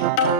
Thank you.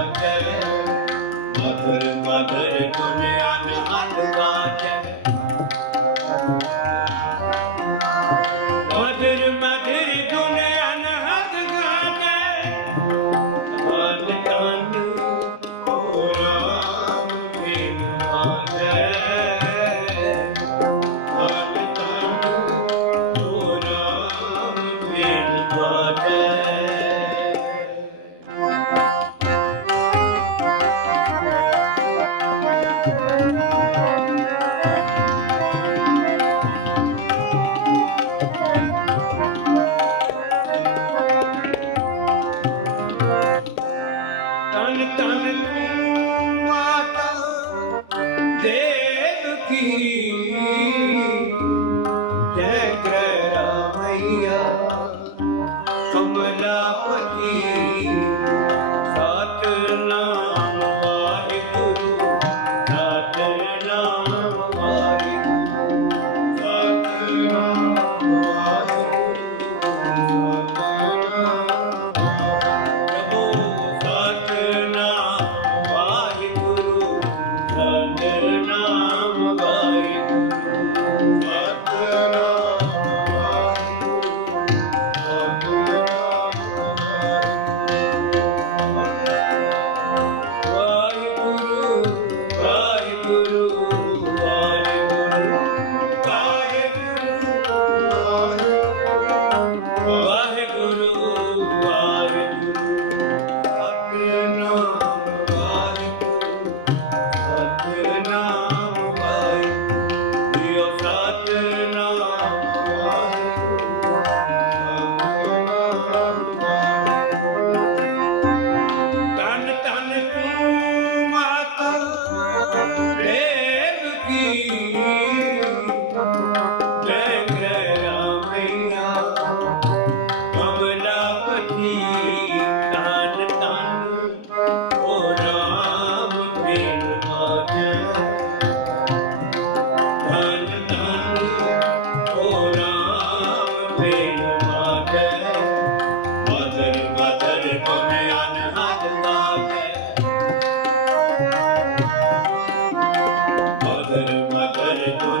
Yeah.